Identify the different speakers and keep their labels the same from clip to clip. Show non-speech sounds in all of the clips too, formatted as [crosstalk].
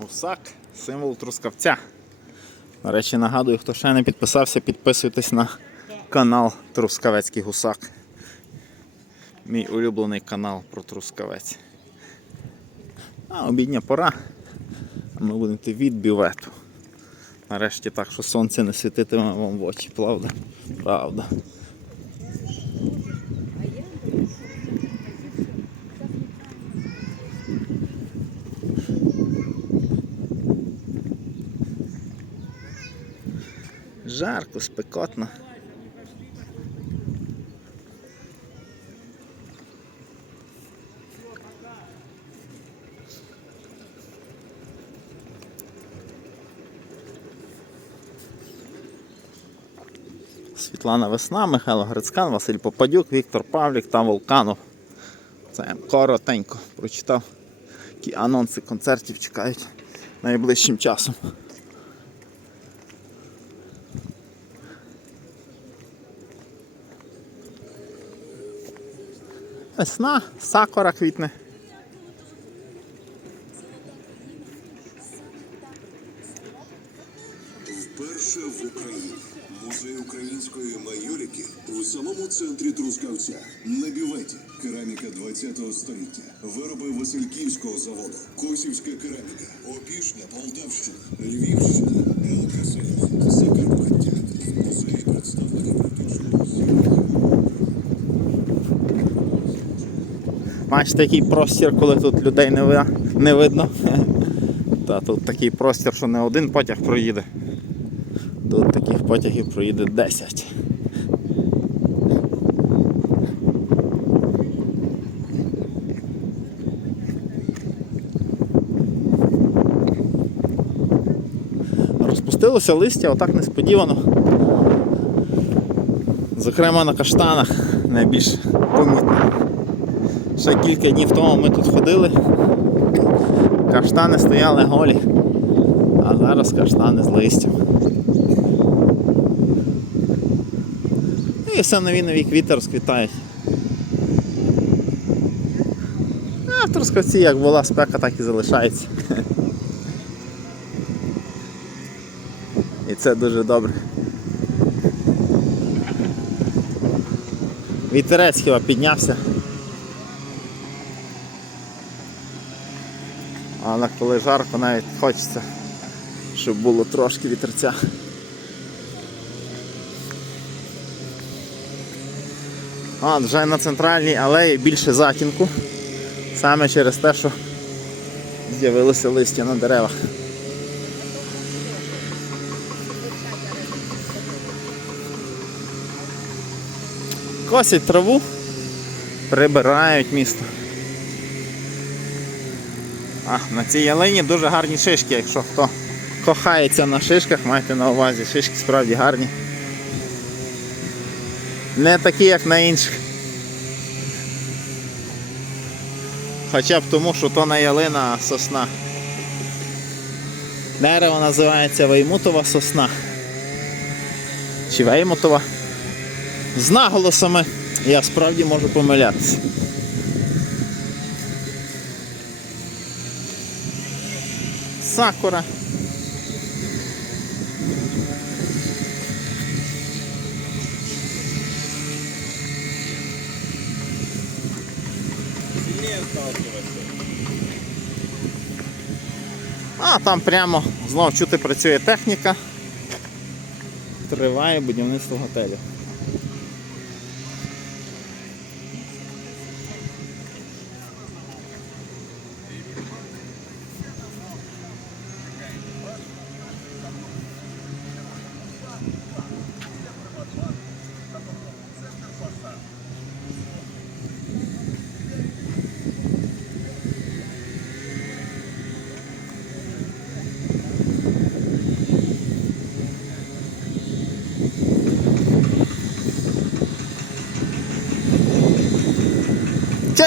Speaker 1: Гусак символ трускавця. До речі, нагадую, хто ще не підписався, підписуйтесь на канал Трускавецький Гусак. Мій улюблений канал про Трускавець. А обідня пора. Ми будемо йти від бювету. Нарешті так, що сонце не світитиме вам в очі, правда? Правда. Жарко, спекотно. Світлана Весна, Михайло Грицькан, Василь Попадюк, Віктор Павлік та Волканов. Це коротенько прочитав, які анонси концертів чекають найближчим часом. Весна, сакура квітне.
Speaker 2: Вперше в Україні. Музей української майоліки у самому центрі Трускавця. На бюветі. Кераміка 20-го століття, вироби Васильківського заводу, Косівська кераміка, Опішня, Полтавщина, Львівщина, ЛКСФ,
Speaker 1: Бачите, який простір, коли тут людей не, не видно. [laughs] Та тут такий простір, що не один потяг проїде. Тут таких потягів проїде 10. Розпустилося листя отак несподівано. Зокрема на каштанах найбільш помітно. Ще кілька днів тому ми тут ходили. Каштани стояли голі, а зараз каштани з листям. І все нові нові квіти розквітають. А в Трускавці як була спека, так і залишається. І це дуже добре. Вітерець хіба піднявся. Але коли жарко навіть хочеться, щоб було трошки вітерця. А, вже на центральній алеї більше затінку. Саме через те, що з'явилося листя на деревах. Косять траву, прибирають місто. А, на цій ялині дуже гарні шишки, якщо хто кохається на шишках, майте на увазі, шишки справді гарні. Не такі, як на інших. Хоча б тому, що то не ялина, а сосна. Дерево називається Веймутова сосна. Чи Веймутова? З наголосами я справді можу помилятися. Сакура. А там прямо знов чути працює техніка. Триває будівництво готелю.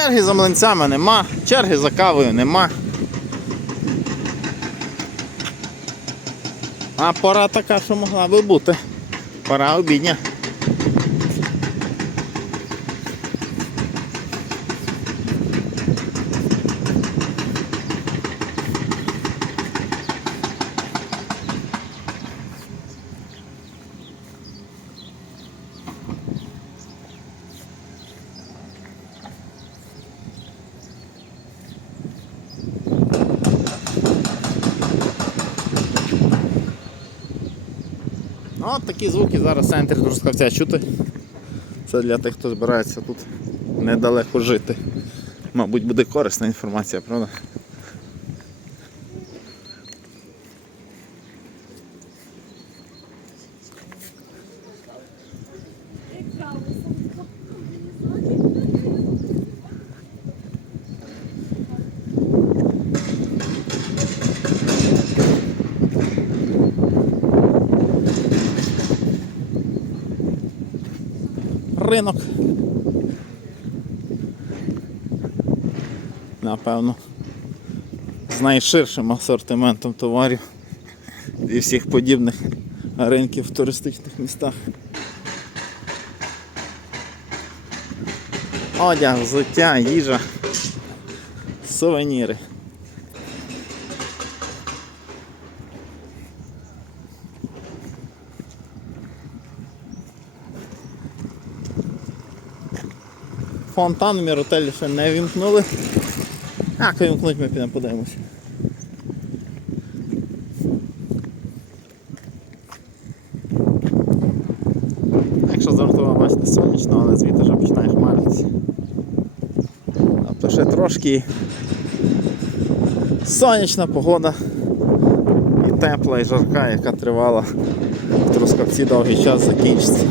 Speaker 1: Черги за млинцями нема, черги за кавою нема. А пора така, що могла би бути. Пора обідня. От такі звуки зараз в центрі Трускавця чути. Це для тих, хто збирається тут недалеко жити. Мабуть, буде корисна інформація, правда? Ринок. Напевно. З найширшим асортиментом товарів і всіх подібних ринків в туристичних містах. Одяг, взуття, їжа, сувеніри. Фонтан Міротелі ще не вімкнули. А, коли вімкнуть, ми підемо подивимося. Якщо завжди ви бачите сонячно, але звідти вже починає хмаритися. Тобто ще трошки сонячна погода і тепла, і жарка, яка тривала в Трускавці довгий час закінчиться.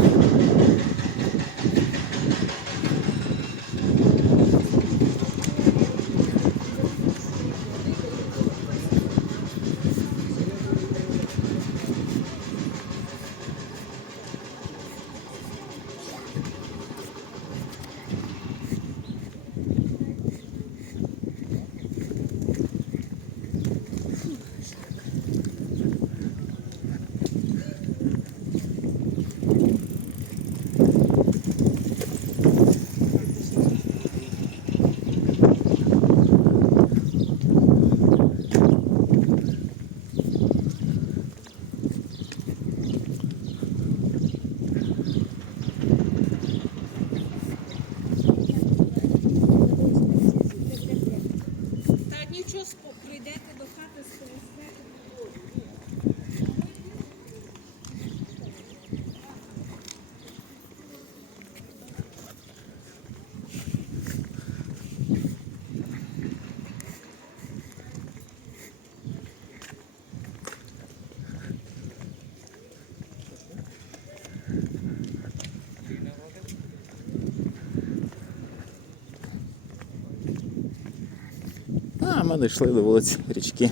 Speaker 1: А ми дійшли до вулиці річки